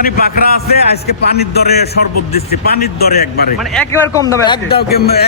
পাকিস্তানি পাকড়া আছে আজকে পানির দরে শরবত দিচ্ছি, পানির দরে একবারে, মানে একেবারে কম দামে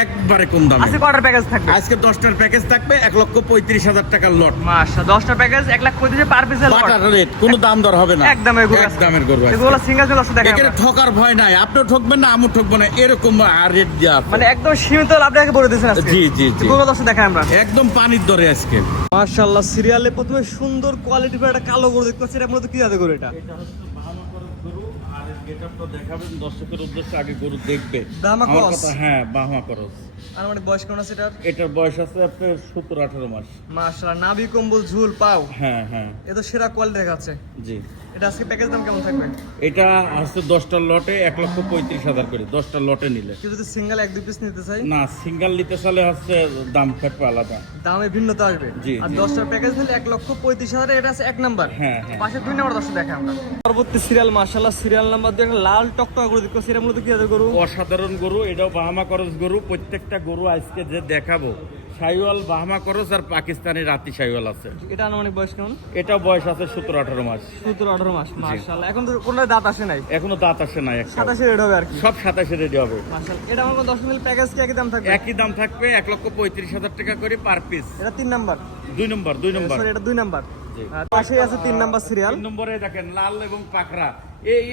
একবারে কম দামে। আজকে কয়টার প্যাকেজ থাকবে? আজকে 10টার প্যাকেজ থাকবে 1,35,000 টাকার লট। মাশাআল্লাহ, 10টা প্যাকেজ 1,35,000 পার পিসের লট। বাটার রেট, কোনো দাম দর হবে না, একদমের গরু, একদমের গরু। এগুলো সিঙ্গেল চলে আসছে দেখেন, এখানে ঠকার ভয় নাই, আপনিও ঠকবেন না আমিও ঠকবো না, এরকম রেট দেওয়া আছে। মানে একদম সীমিত লাভ রেখে বলে দিয়েছেন আজকে। জি জি জি, এগুলো দর্শক দেখেন আমরা একদম পানির দরে আজকে। মাশাআল্লাহ, সিরিয়ালে প্রথমে সুন্দর কোয়ালিটি করে একটা কালো গরু দেখতে পাচ্ছি। এটা মূলত কি জাতের গরু? এটা এটা হচ্ছে বাহামা ক্রস গরু, আর গেটআপটা দেখাবেন দর্শকের উদ্দেশ্যে, আগে গরু দেখবে। বাহামা আমার ক্রস? কথা, হ্যাঁ বাহামা ক্রস। আর মানে বয়স কেমন আছে এটার? এটার বয়স আছে আপনার 17-18 মাস। মাশাআল্লাহ, নাভি কম্বল ঝুল পাও, হ্যাঁ হ্যাঁ এ তো সেরা কোয়ালিটি দেখাচ্ছে। জি। এটা আজকে প্যাকেজ দাম কেমন থাকবে? এটা হচ্ছে 10টার লটে 1,35,000 করে, 10টার লটে নিলে। কেউ যদি সিঙ্গেল 1-2 পিস নিতে চাই? না, সিঙ্গেল নিতে চাইলে হচ্ছে দাম থাকবে আলাদা, দামে ভিন্নতা আসবে। জি, আর জি। 10টার প্যাকেজ নিলে 1,35,000, এটা আছে 1 নাম্বার। হ্যাঁ, হ্যাঁ। পাশে 2 নাম্বার দর্শক দেখে আমরা পরবর্তী সিরিয়াল। মাশাআল্লাহ, সিরিয়াল নাম্বার 2 একটা লাল টকটকা গরু দেখো। সিরিয়াল মূলত কি জাতের গরু? অসাধারণ গরু, এটাও বাহামা ক্রস গরু। প্রত্যেকটা গরু আজকে যে দেখাবো, শাহিওয়াল, বাহামা ক্রস আর পাকিস্তানি রাতি শাহিওয়াল আছে। এটা আনুমানিক বয়স কেমন? এটা বয়স আছে 17-18 মাস। 17-18 মাস। মাশাআল্লাহ, এখন তো কোনো দাঁত আসে নাই, এখনো দাঁত আসে নাই, 27 রেড হবে আর কি। সব 27 রেডি হবে। মাশাআল্লাহ, এটা আমার 10 মিনিট প্যাকেজ কি একই দাম থাকবে? একই দাম থাকবে, 1,35,000 টাকা করে পার পিস। এটা 3 নাম্বার, 2 নম্বর, 2 নম্বর। সরি এটা 2 নাম্বার। জি। আর পাশেই আছে 3 নাম্বার সিরিয়াল। 3 নম্বরে দেখেন লাল এবং পাকড়া,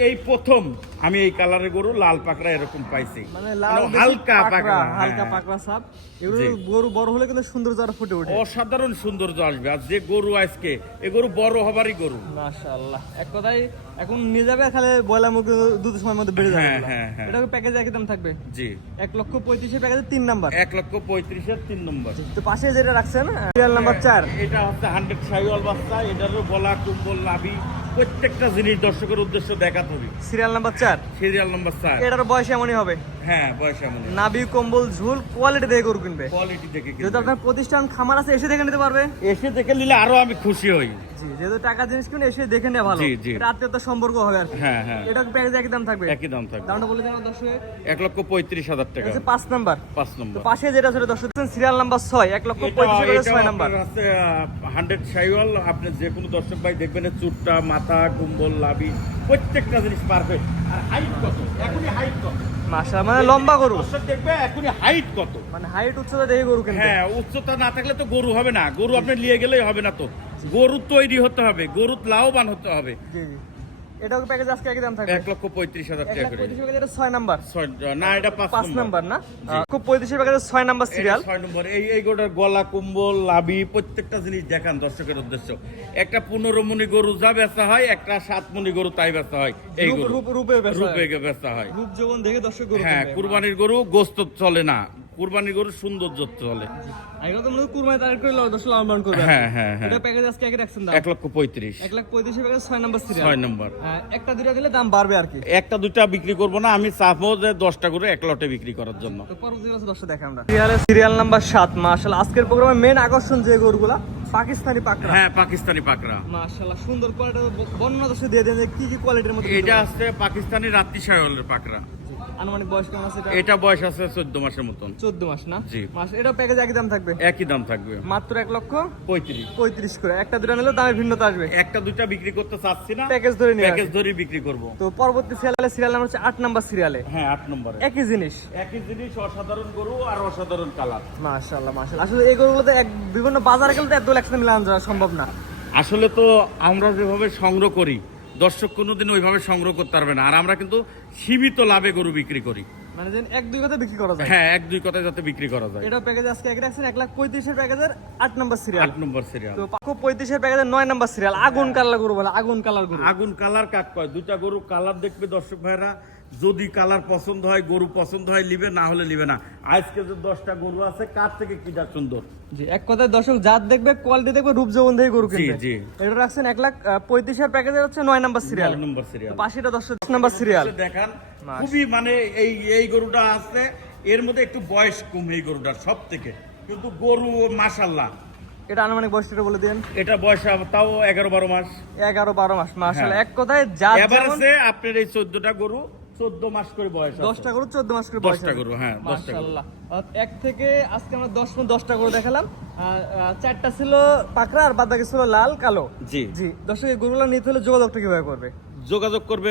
এই প্রথম আমি এই কালারের গরু লাল পাকড়া এরকম পাইছি, মানে লাল হালকা পাকড়া, হালকা হ্যাঁ। পাকড়া সাপ। এগুলো জি। গরু বড় হলে কিন্তু সুন্দর জার ফুটে ওঠে। অসাধারণ সৌন্দর্য আসবে। আর যে গরু আজকে, এই গরু বড় হবারই গরু। মাশাআল্লাহ, এক কথায় এখন নিয়ে যাবে খালি বয়লা মুখ দুধ সময়ের মধ্যে বেড়ে যাবে। হ্যাঁ, হ্যাঁ, হ্যাঁ। এটা প্যাকেজ একই দাম থাকবে। জি। 1,35,000 প্যাকেজে 3 নাম্বার। 1,35,000 3 নম্বর। তো পাশে যেটা রাখছেন সিরিয়াল নাম্বার 4, এটা হচ্ছে 100 শাহিওয়াল বাচ্চা। এটারও গলা, কুম্বল, নাভি, প্রত্যেকটা জিনিস দর্শকের উদ্দেশ্যে দেখাতে হবে। Serial number 4, serial number 4। এটার বয়স এমনই হবে। হ্যাঁ, বয়স এমন। নাভি কম্বল ঝুল কোয়ালিটি দেখে গরু কিনবে। কোয়ালিটি দেখে যদি আপনার প্রতিষ্ঠান খামার আছে এসে দেখে নিতে পারবে। এসে দেখে নিলে আরো আমি খুশি হই। জি, যেহেতু টাকা জিনিস কিনে এসে দেখে নেওয়া ভালো। জি, জি। এটা আত্মীয়তার সম্পর্ক হবে আর কি। হ্যাঁ, হ্যাঁ। এটা প্যাকেজ একই দাম থাকবে। একই দাম থাকবে। দামটা বলে দেন দর্শক। 1,35,000 টাকা। এটা 5 নাম্বার। 5 তো নম্বর। পাশে যেটা ছিল দর্শক সিরিয়াল নাম্বার 6, 1,35,000 6 নাম্বার। 100 শাহিওয়াল। আপনি যে কোনো দর্শক ভাই দেখবেন চুটটা, মাথা, কুম্বল, লাভি, প্রত্যেকটা জিনিস পারফেক্ট। আর হাইট কত, এখনই হাইট কত মাশাআল্লাহ, মানে লম্বা গরু, দর্শক দেখবে এখনই হাইট কত। মানে হাইট উচ্চতা দেখে গরু কিনবে। হ্যাঁ, উচ্চতা না থাকলে তো গরু হবে না, গরু আপনি নিয়ে গেলেই হবে না, তো গরু তৈরি হতে হবে, গরু লাভবান হতে হবে। জি জি, এটাও প্যাকেজ আজকে একই দাম থাকবে। 1,35,000 টাকা করে। 1,35,000 এটা 6 নাম্বার। না, এটা 5 5 নম্বর। নাম্বার না, 1,35,000 প্যাকেজ 6 নাম্বার সিরিয়াল। 6 নম্বর। এই গোটার গলা, কুম্বল, লাভি, প্রত্যেকটা জিনিস দেখান দর্শকের উদ্দেশ্য। একটা 15 মণি গরু যা বেচা হয়, একটা 7 মণি গরু তাই বেচা হয়। এই গরু রূপে বেচা হয়। রূপ যৌবন দেখে দর্শক গরু হ্যাঁ, কিনবে। কুরবানির গরু গোস্ত চলে না, কুরবানির গরু সৌন্দর্য চলে। এগুলো তো মূলত কুরবানি তারিখ করে দর্শক লালন করবে। হ্যাঁ, হ্যাঁ, হ্যাঁ। এটা প্যাকেজ আজকে একই রাখছেন দাম। 1,35,000। 1,35,000 প্যাকেজ 6 নাম্বার সিরিয়াল। 6 নম্বর। একটা দুটো দিলে দাম বাড়বে আর কি। একটা দুটা বিক্রি করবো না, আমি চাবো যে 10টা করে এক লটে বিক্রি করার জন্য। তো পরবর্তী মাসে দর্শক দেখে আমরা সিরিয়াল নাম্বার 7। মাশাআল্লাহ, আজকের প্রোগ্রামে মেন আকর্ষণ যে গরুগুলা পাকিস্তানি পাকড়া। হ্যাঁ, পাকিস্তানি পাকড়া। মাশাআল্লাহ, সুন্দর কোয়ালিটি। বর্ণনা দর্শক দিয়ে দেন যে কি কি কোয়ালিটির মধ্যে এটা আছে পাকিস্তানি রাত্রি শাহিওয়ালের পাকড়া। আনুমানিক বয়স কেমন আছে এটা? এটা বয়স আছে 14 মাসের মতন। 14 মাস না? জি। মাস এটা প্যাকেজ একই দাম থাকবে। একই দাম থাকবে, মাত্র 1,35,000। 1,35,000 করে। একটা দুটো নিলে দামে ভিন্নতা আসবে। একটা দুইটা বিক্রি করতে চাচ্ছি না, প্যাকেজ ধরে নিয়ে প্যাকেজ ধরে বিক্রি করব। তো পরবর্তী সিরিয়াল নাম্বার হচ্ছে 8 নাম্বার সিরিয়ালে। হ্যাঁ, 8 নম্বরে। একই জিনিস। একই জিনিস, অসাধারণ গরু আর অসাধারণ কালার। মাশাআল্লাহ মাশাআল্লাহ, আসলে এই গরুগুলোতে বিভিন্ন বাজারে গেলে তো এত একসাথে মিলানো যাওয়া সম্ভব না। আসলে তো আমরা যেভাবে সংগ্রহ করি, দর্শক কোনোদিন ওইভাবে সংগ্রহ করতে পারবে না। আর আমরা কিন্তু সীমিত লাভে গরু বিক্রি করি। মানে যেন 1-2 কথা বিক্রি করা যায়। হ্যাঁ, 1-2 কথায় যাতে বিক্রি করা যায়। এটা প্যাকেজ আজকে একই রাখছেন 1,35,000 প্যাকেজের 8 নাম্বার সিরিয়াল। 8 নম্বর সিরিয়াল। তো 1,35,000 প্যাকেজের 9 নাম্বার সিরিয়াল। আগুন কালার গরু বলে, আগুন কালার গরু। আগুন কালার কাক কয়। দুইটা গরু কালার দেখবে দর্শক ভাইরা, যদি কালার পছন্দ হয়, গরু পছন্দ হয় লিবে, না হলে লিবে না। আজকে যে 10টা গরু আছে, কার থেকে কিটা সুন্দর। জি, এক কথায় দর্শক জাত দেখবে, কোয়ালিটি দেখবে, রূপ যৌবন দেখে গরু কিনবে। জি। এটা রাখছেন 1,35,000 প্যাকেজের হচ্ছে 9 নাম্বার সিরিয়াল। 9 নম্বর সিরিয়াল। পাশেটা 10 number serial. দেখান, খুবই মানে এই গরুটা আছে, এর মধ্যে একটু বয়স কম এই গরুটার সব থেকে, কিন্তু গরু মাশাআল্লাহ। এটা আনুমানিক বয়সটা বলে দেন। এটা বয়স তাও 11-12 মাস। 11-12 মাস মাশাআল্লাহ। হ্যাঁ। এক কথায় জাত যেমন এভারেজে আপনার এই 14টা গরু 14 মাস করে বয়স আছে। 10টা গরু 14 মাস করে বয়স। 10টা গরু, হ্যাঁ, 10টা গরু। মাশাআল্লাহ। এক থেকে আজকে আমরা 10টা গরু দেখালাম। 4টা ছিল পাকড়া আর বাদ বাকি ছিল লাল কালো। জি। জি, দর্শক এই গরুগুলো নিতে হলে যোগাযোগটা কিভাবে করবে? যোগাযোগ করবে,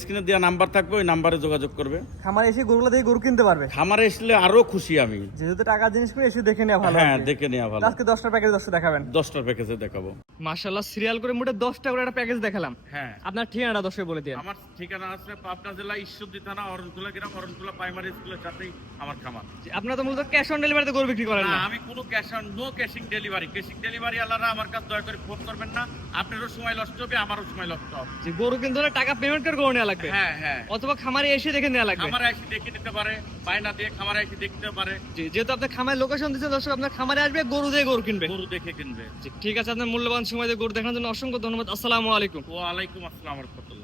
স্ক্রিনে দেওয়া নাম্বার থাকবে, ওই নাম্বারে যোগাযোগ করবে। খামারে এসে গরুগুলো দেখে গরু কিনতে পারবে। খামারে আসলে আরো খুশি আমি, যেহেতু টাকার জিনিস করে এসে দেখে নেওয়া ভালো। হ্যাঁ, দেখে নেওয়া ভালো। আজকে 10টা প্যাকেজ দর্শক দেখাবেন। 10টার প্যাকেজে দেখাবো। মাশাআল্লাহ, সিরিয়াল করে মোটে 10টা করে একটা প্যাকেজ দেখালাম। হ্যাঁ, আপনার ঠিকানাটা দর্শক বলে দিন। আমার ঠিকানা আছে পাবনা জেলা ঈশ্বরদী থানা অরণকুলা গ্রাম, অরণকুলা প্রাইমারি স্কুলের সাথেই আমার খামার। আপনারা তো মূলত ক্যাশ অন ডেলিভারিতে গরু বিক্রি করেন না, না? আমি কোনো নো ক্যাশিং ডেলিভারি। ক্যাশিং ডেলিভারি আলাদা, আমার কাছে দয়া করে ফোন করবেন না। আপনারও সময় নষ্ট হবে, আমারও সময় নষ্ট হবে। যে গরু কিনতে হলে টাকা পেমেন্ট করে গরু নেওয়া লাগবে। হ্যাঁ হ্যাঁ, অথবা খামারে এসে দেখে নেওয়া লাগবে। খামারে এসে দেখে নিতে পারে, বায়না দিয়ে খামারে এসে দেখতে পারে। যেহেতু আপনার খামারের লোকেশন দিচ্ছে দর্শক, আপনার খামারে আসবে, গরু দিয়ে গরু কিনবে। গরু দেখে কিনবে। ঠিক আছে, আপনার মূল্যবান সময় দিয়ে গরু দেখানোর জন্য অসংখ্য ধন্যবাদ। আসসালামু আলাইকুম। ওয়ালাইকুম আসসালাম ওয়া রাহমাতুল্লাহ।